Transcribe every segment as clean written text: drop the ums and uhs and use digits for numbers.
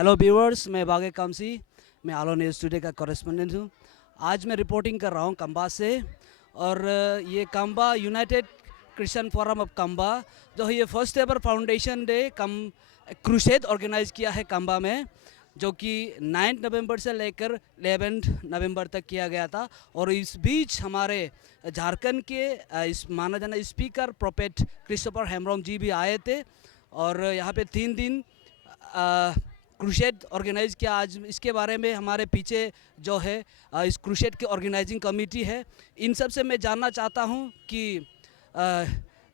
Hello viewers, मैं बागे कामसी। मैं आलो न्यूज़ टुडे का कॉरेस्पॉन्डेंट हूँ। आज मैं रिपोर्टिंग कर रहा हूँ कंबा से। और ये Kamba United Christian Forum of Kamba जो है, ये first ever foundation day crusade organise किया है कंबा में, जो कि 9 नवंबर से लेकर 11 नवंबर तक किया गया था। और इस बीच हमारे झारखंड के इस माना जाना स्पीकर प्रोफेट क्रिस्टोफर हेम्ब्रम जी भी आए थे। और यहाँ पे 3 दिन क्रूसेड ऑर्गेनाइज किया। आज इसके बारे में हमारे पीछे जो है इस क्रूसेड की ऑर्गेनाइजिंग कमेटी है। इन सब से मैं जानना चाहता हूँ कि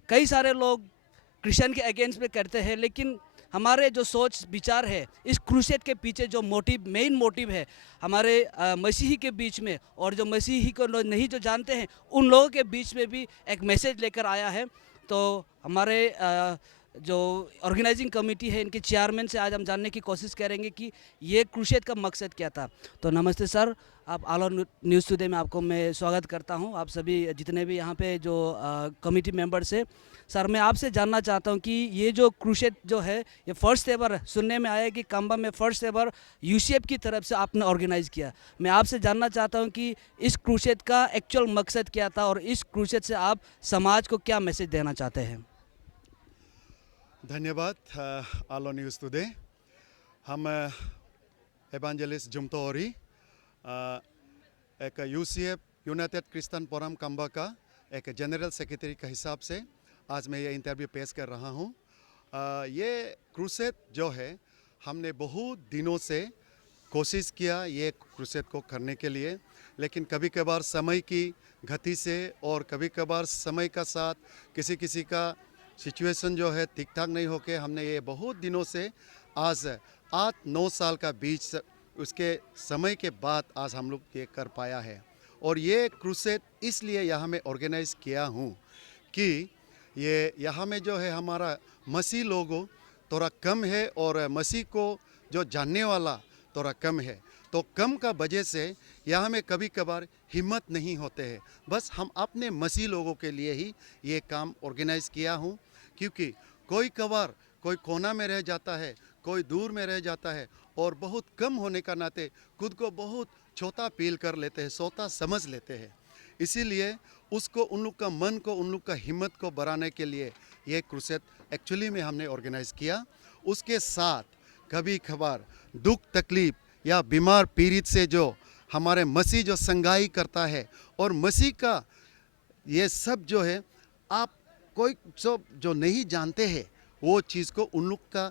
कई सारे लोग क्रिश्चियन के अगेंस्ट में करते हैं, लेकिन हमारे जो सोच विचार है इस क्रूसेड के पीछे जो मेन मोटिव है हमारे मसीही के बीच में, और जो मसीही को नहीं जो जानते हैं उन लोगों के बीच में भी एक मैसेज लेकर आया है। तो हमारे जो ऑर्गेनाइजिंग कमेटी है, इनके चेयरमैन से आज हम जानने की कोशिश करेंगे कि ये क्रूसेड का मकसद क्या था। तो नमस्ते सर, आप आलो न्यूज़ टुडे में आपको मैं स्वागत करता हूं। आप सभी जितने भी यहाँ पे जो कमेटी मेंबर्स है, सर मैं आपसे जानना चाहता हूं कि ये जो क्रूसेड जो है, ये फर्स्ट एवर सुनने में आया कि कंबा में फर्स्ट एवर यूसीएफ की तरफ से आपने ऑर्गेनाइज़ किया। मैं आपसे जानना चाहता हूँ कि इस क्रूसेड का एक्चुअल मकसद क्या था और इस क्रूसेड से आप समाज को क्या मैसेज देना चाहते हैं। धन्यवाद आलो न्यूज़ टुडे। हम एवेंजलिस्ट जुमतो ओरी एक यूसीएफ यूनाइटेड क्रिश्चियन फोरम कंबा का एक जनरल सेक्रेटरी के हिसाब से आज मैं ये इंटरव्यू पेश कर रहा हूँ। ये क्रूसेड जो है, हमने बहुत दिनों से कोशिश किया ये क्रूसेड को करने के लिए, लेकिन कभी कभार समय की गति से और कभी कभार समय का साथ किसी किसी का सिचुएशन जो है ठीक ठाक नहीं होके हमने ये बहुत दिनों से आज 8-9 साल का बीच उसके समय के बाद आज हम लोग ये कर पाया है। और ये क्रूसेड इसलिए यहाँ में ऑर्गेनाइज किया हूँ कि ये यहाँ में जो है हमारा मसीह लोगों थोड़ा कम है और मसीह को जो जानने वाला थोड़ा कम है। तो कम का वजह से यहाँ में कभी कभार हिम्मत नहीं होते हैं। बस हम अपने मसीह लोगों के लिए ही ये काम ऑर्गेनाइज किया हूँ, क्योंकि कोई कभार कोई कोना में रह जाता है, कोई दूर में रह जाता है और बहुत कम होने का नाते खुद को बहुत छोटा फील कर लेते हैं, छोटा समझ लेते हैं। इसीलिए उसको उन लोग का मन को, उन लोग का हिम्मत को बढ़ाने के लिए ये क्रूसेड एक्चुअली में हमने ऑर्गेनाइज किया। उसके साथ कभी कभार दुख तकलीफ या बीमार पीड़ित से जो हमारे मसीह जो संगाई करता है, और मसीह का ये सब जो है आप कोई सब जो नहीं जानते हैं वो चीज़ को उन लोग का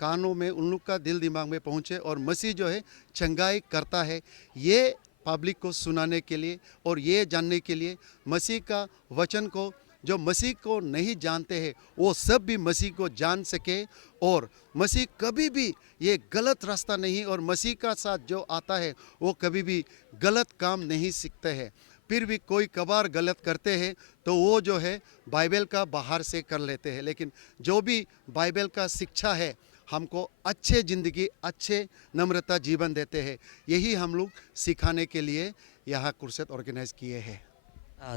कानों में, उन लोग का दिल दिमाग में पहुँचे और मसीह जो है चंगाई करता है, ये पब्लिक को सुनाने के लिए और ये जानने के लिए मसीह का वचन को जो मसीह को नहीं जानते हैं वो सब भी मसीह को जान सके। और मसीह कभी भी ये गलत रास्ता नहीं, और मसीह का साथ जो आता है वो कभी भी गलत काम नहीं सीखते हैं। फिर भी कोई कबार गलत करते हैं तो वो जो है बाइबल का बाहर से कर लेते हैं, लेकिन जो भी बाइबल का शिक्षा है हमको अच्छे ज़िंदगी, अच्छे नम्रता जीवन देते हैं। यही हम लोग सिखाने के लिए यहाँ क्रूसेड ऑर्गेनाइज किए हैं।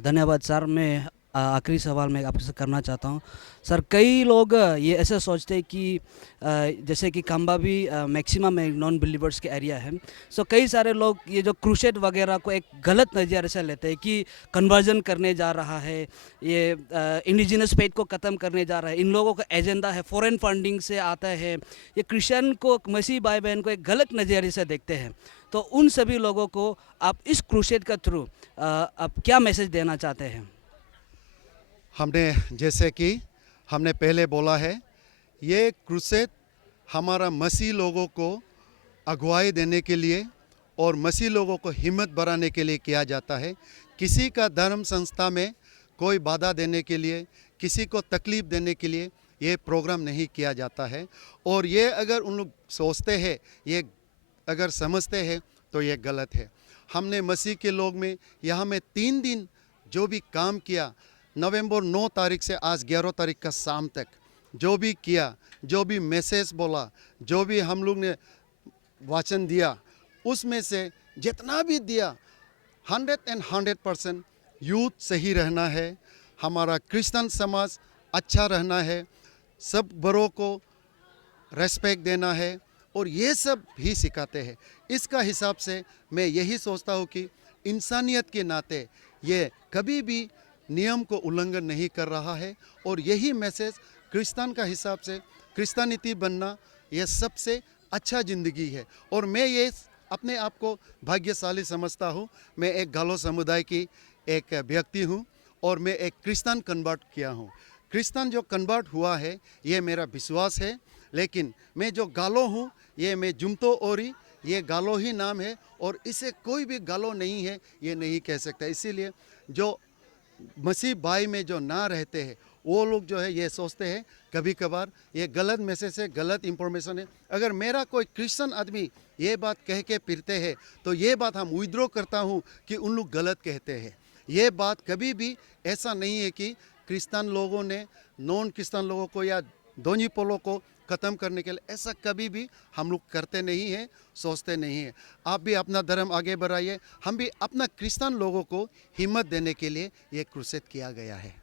धन्यवाद सर। मैं आखिरी सवाल मैं आपसे करना चाहता हूँ। सर कई लोग ये ऐसा सोचते हैं कि जैसे कि कंबा भी मैक्सिमम नॉन बिलीवर्स के एरिया है, सो कई सारे लोग ये जो क्रूसेड वगैरह को एक गलत नज़रिए से लेते हैं कि कन्वर्जन करने जा रहा है, ये इंडिजिनस फेथ को ख़त्म करने जा रहा है, इन लोगों का एजेंडा है, फॉरेन फंडिंग से आता है, ये क्रिश्चियन को, मसीह भाई बहन को एक गलत नज़रिए से देखते हैं। तो उन सभी लोगों को आप इस क्रूसेड का थ्रू आप क्या मैसेज देना चाहते हैं। हमने जैसे कि हमने पहले बोला है, ये क्रूसेड हमारा मसीह लोगों को अगुवाई देने के लिए और मसीह लोगों को हिम्मत बढ़ाने के लिए किया जाता है। किसी का धर्म संस्था में कोई बाधा देने के लिए, किसी को तकलीफ़ देने के लिए ये प्रोग्राम नहीं किया जाता है। और ये अगर उन लोग सोचते हैं, ये अगर समझते हैं तो ये गलत है। हमने मसीह के लोग में यहाँ में 3 दिन जो भी काम किया, नवंबर 9 तारीख से आज 11 तारीख का शाम तक जो भी किया, जो भी मैसेज बोला, जो भी हम लोग ने वचन दिया, उसमें से जितना भी दिया 100% यूथ सही रहना है, हमारा क्रिश्चियन समाज अच्छा रहना है, सब बड़ों को रेस्पेक्ट देना है और ये सब भी सिखाते हैं। इसका हिसाब से मैं यही सोचता हूँ कि इंसानियत के नाते ये कभी भी नियम को उल्लंघन नहीं कर रहा है, और यही मैसेज क्रिस्तान का हिसाब से क्रिस्तानिटी बनना यह सबसे अच्छा ज़िंदगी है। और मैं ये अपने आप को भाग्यशाली समझता हूँ। मैं एक गालो समुदाय की एक व्यक्ति हूँ और मैं एक क्रिस्तान कन्वर्ट किया हूँ। क्रिस्तान जो कन्वर्ट हुआ है ये मेरा विश्वास है, लेकिन मैं जो गालो हूँ ये मैं जुमतो ओरी, ये गालो ही नाम है और इसे कोई भी गालो नहीं है ये नहीं कह सकता। इसीलिए जो मसीह भाई में जो ना रहते हैं वो लोग जो है ये सोचते हैं कभी कभार ये गलत मैसेज है, गलत इंफॉर्मेशन है। अगर मेरा कोई क्रिश्चियन आदमी ये बात कह के फिरते हैं तो ये बात हम विद्रोह करता हूँ कि उन लोग गलत कहते हैं। ये बात कभी भी ऐसा नहीं है कि क्रिश्चियन लोगों ने नॉन क्रिश्चियन लोगों को या दोनी पोलो को ख़त्म करने के लिए, ऐसा कभी भी हम लोग करते नहीं हैं, सोचते नहीं हैं। आप भी अपना धर्म आगे बढ़ाइए, हम भी अपना क्रिश्चियन लोगों को हिम्मत देने के लिए ये क्रूसेड किया गया है।